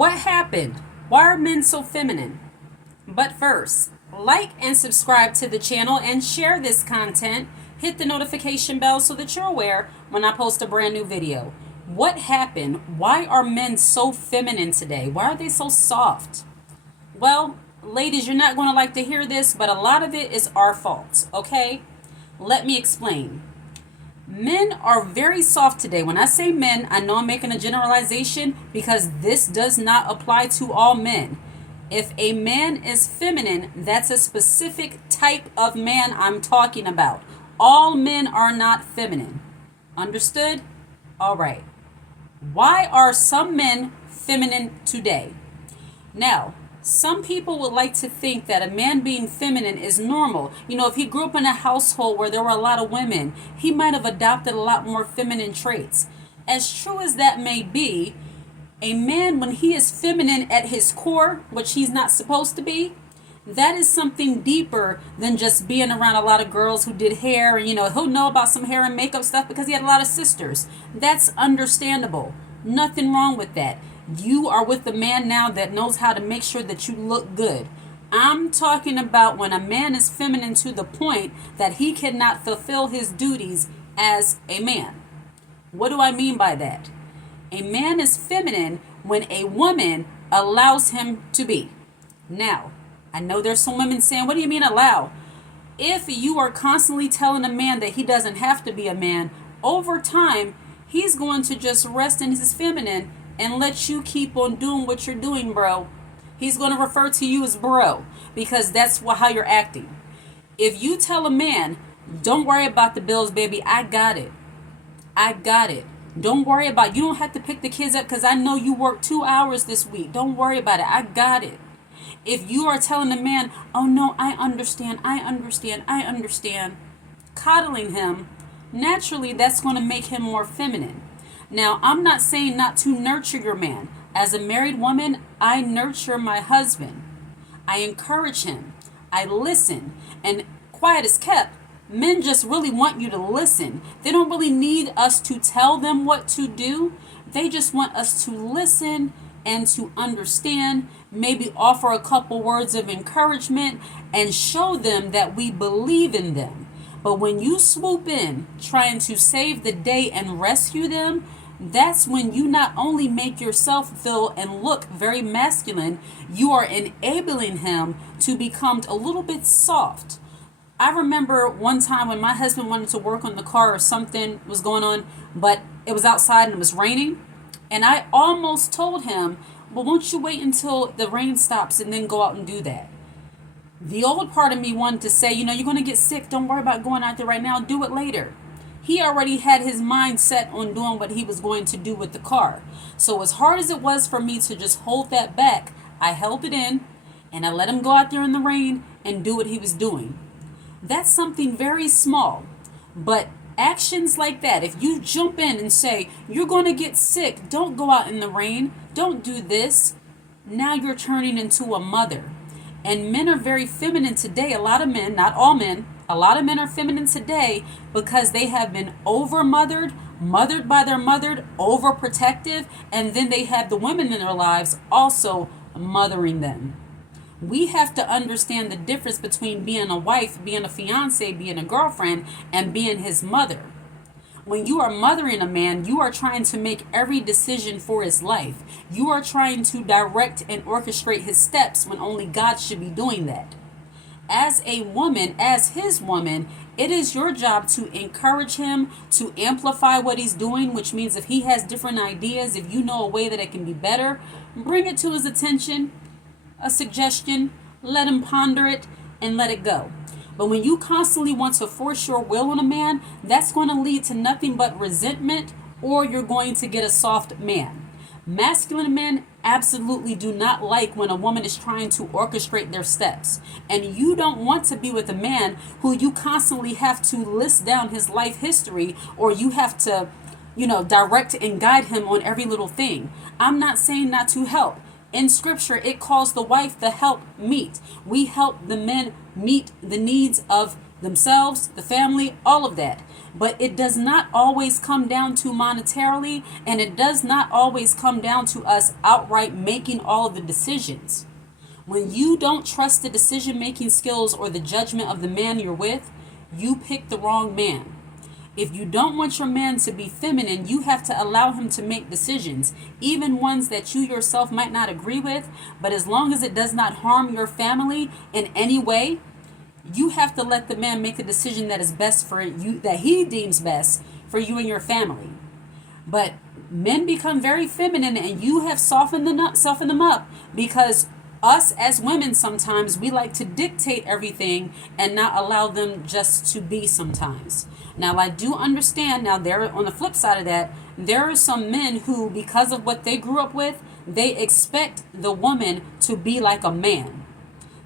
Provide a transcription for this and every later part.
What happened? Why are men so feminine? But first, like and subscribe to the channel and share this content. Hit the notification bell so that you're aware when I post a brand new video. What happened? Why are men so feminine today? Why are they so soft? Well, ladies, you're not going to like to hear this, but a lot of it is our fault, okay? Let me explain. Men are very soft today. When I say men, I know I'm making a generalization because this does not apply to all men. If a man is feminine, that's a specific type of man I'm talking about. All men are not feminine. Understood? All right. Why are some men feminine today? Now, some people would like to think that a man being feminine is normal. You know, if he grew up in a household where there were a lot of women, he might have adopted a lot more feminine traits. As true as that may be, a man, when he is feminine at his core, which he's not supposed to be, that is something deeper than just being around a lot of girls who did hair. And, he'll know about some hair and makeup stuff because he had a lot of sisters. That's understandable. Nothing wrong with that. You are with a man now that knows how to make sure that you look good. I'm talking about when a man is feminine to the point that he cannot fulfill his duties as a man. What do I mean by that? A man is feminine when a woman allows him to be. Now, I know there's some women saying, what do you mean allow? If you are constantly telling a man that he doesn't have to be a man, over time, he's going to just rest in his feminine and let you keep on doing what you're doing, bro. He's going to refer to you as bro because that's how you're acting. If you tell a man, don't worry about the bills, baby, I got it. I got it. Don't worry about it. You don't have to pick the kids up because I know you worked 2 hours this week. Don't worry about it. I got it. If you are telling a man, oh no, I understand, coddling him, naturally that's going to make him more feminine. Now, I'm not saying not to nurture your man. As a married woman, I nurture my husband. I encourage him. I listen. And quiet as kept, men just really want you to listen. They don't really need us to tell them what to do. They just want us to listen and to understand, maybe offer a couple words of encouragement and show them that we believe in them. But when you swoop in trying to save the day and rescue them, that's when you not only make yourself feel and look very masculine, you are enabling him to become a little bit soft. I remember one time when my husband wanted to work on the car or something was going on, but it was outside and it was raining. And I almost told him, well, won't you wait until the rain stops and then go out and do that? The old part of me wanted to say, you're going to get sick. Don't worry about going out there right now. Do it later. He already had his mind set on doing what he was going to do with the car. So as hard as it was for me to just hold that back, I held it in and I let him go out there in the rain and do what he was doing. That's something very small, but actions like that, if you jump in and say, you're going to get sick, don't go out in the rain, don't do this, now you're turning into a mother. And men are very feminine today. A lot of men, not all men, a lot of men are feminine today because they have been over-mothered, mothered by their mother, overprotective, and then they have the women in their lives also mothering them. We have to understand the difference between being a wife, being a fiance, being a girlfriend, and being his mother. When you are mothering a man, you are trying to make every decision for his life. You are trying to direct and orchestrate his steps when only God should be doing that. As a woman, as his woman, it is your job to encourage him, to amplify what he's doing, which means if he has different ideas, if you know a way that it can be better, bring it to his attention, a suggestion, let him ponder it, and let it go. But when you constantly want to force your will on a man, that's going to lead to nothing but resentment, or you're going to get a soft man. Masculine men absolutely do not like when a woman is trying to orchestrate their steps. And you don't want to be with a man who you constantly have to list down his life history, or you have to, direct and guide him on every little thing. I'm not saying not to help. In scripture, it calls the wife the help meet. We help the men meet the needs of themselves, the family, all of that. But it does not always come down to monetarily, and it does not always come down to us outright making all of the decisions. When you don't trust the decision-making skills or the judgment of the man you're with, you pick the wrong man. If you don't want your man to be feminine, you have to allow him to make decisions, even ones that you yourself might not agree with. But as long as it does not harm your family in any way, you have to let the man make the decision that is best for you, that he deems best for you and your family. But men become very feminine, and you have softened them up because us as women, sometimes we like to dictate everything and not allow them just to be sometimes. Now, I do understand, now there on the flip side of that, there are some men who, because of what they grew up with, they expect the woman to be like a man.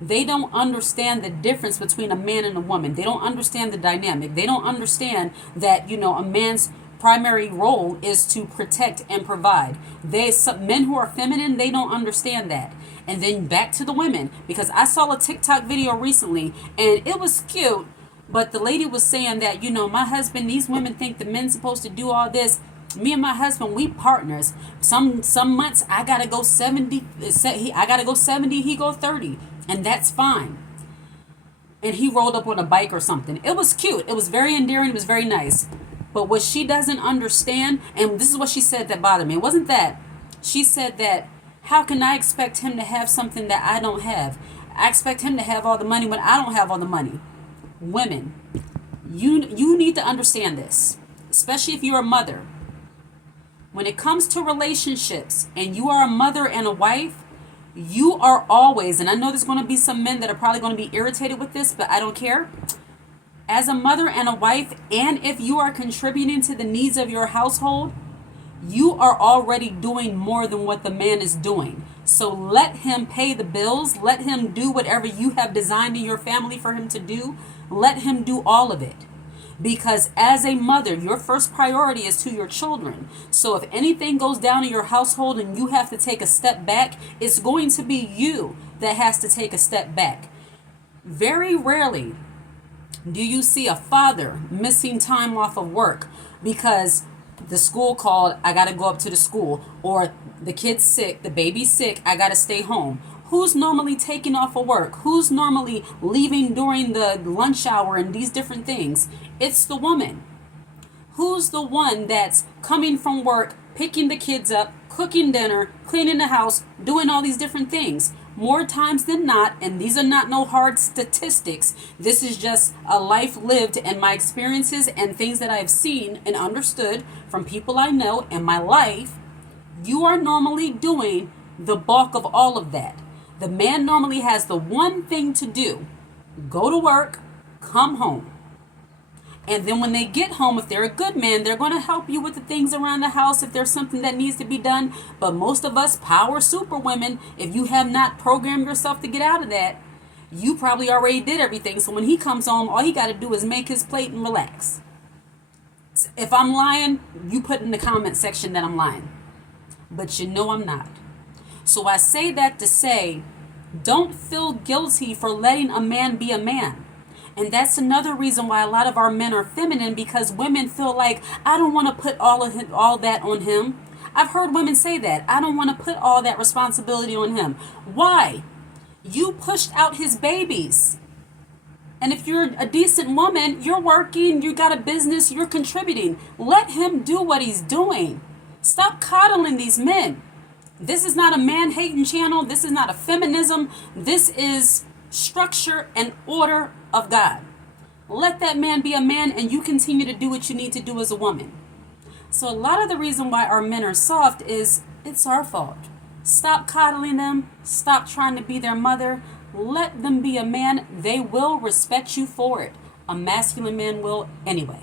They don't understand the difference between a man and a woman. They don't understand the dynamic. They don't understand that, a man's primary role is to protect and provide. Men who are feminine, they don't understand that. And then back to the women, because I saw a TikTok video recently and it was cute, but the lady was saying that, my husband, these women think the men's supposed to do all this. Me and my husband, we partners. Some months I gotta go 70. I gotta go 70. He go 30, and that's fine. And he rolled up on a bike or something. It was cute. It was very endearing. It was very nice. But what she doesn't understand, and this is what she said that bothered me. It wasn't that. She said that, how can I expect him to have something that I don't have? I expect him to have all the money when I don't have all the money. Women, you need to understand this, especially if you're a mother. When it comes to relationships and you are a mother and a wife, you are always, and I know there's going to be some men that are probably going to be irritated with this, but I don't care. As a mother and a wife, and if you are contributing to the needs of your household, you are already doing more than what the man is doing. So let him pay the bills. Let him do whatever you have designed in your family for him to do. Let him do all of it. Because as a mother, your first priority is to your children. So if anything goes down in your household and you have to take a step back, it's going to be you that has to take a step back. Very rarely do you see a father missing time off of work because the school called, I got to go up to the school, or the kid's sick, the baby's sick, I got to stay home. Who's normally taking off of work? Who's normally leaving during the lunch hour and these different things? It's the woman. Who's the one that's coming from work, picking the kids up, cooking dinner, cleaning the house, doing all these different things? More times than not, and these are not no hard statistics, this is just a life lived and my experiences and things that I've seen and understood from people I know in my life, you are normally doing the bulk of all of that. The man normally has the one thing to do: go to work, come home. And then when they get home, if they're a good man, they're going to help you with the things around the house if there's something that needs to be done. But most of us power super women, if you have not programmed yourself to get out of that, you probably already did everything. So when he comes home, all he got to do is make his plate and relax. If I'm lying, you put in the comment section that I'm lying. But I'm not. So I say that to say, don't feel guilty for letting a man be a man. And that's another reason why a lot of our men are feminine, because women feel like, I don't want to put all that on him. I've heard women say that. I don't want to put all that responsibility on him. Why? You pushed out his babies. And if you're a decent woman, you're working, you got a business, you're contributing. Let him do what he's doing. Stop coddling these men. This is not a man-hating channel. This is not a feminism. This is structure and order of God. Let that man be a man, and you continue to do what you need to do as a woman. So a lot of the reason why our men are soft is it's our fault. Stop coddling them. Stop trying to be their mother. Let them be a man. They will respect you for it. A masculine man will anyway.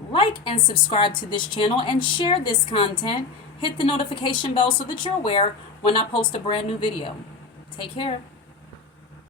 Like and subscribe to this channel and share this content. Hit the notification bell so that you're aware when I post a brand new video. Take care.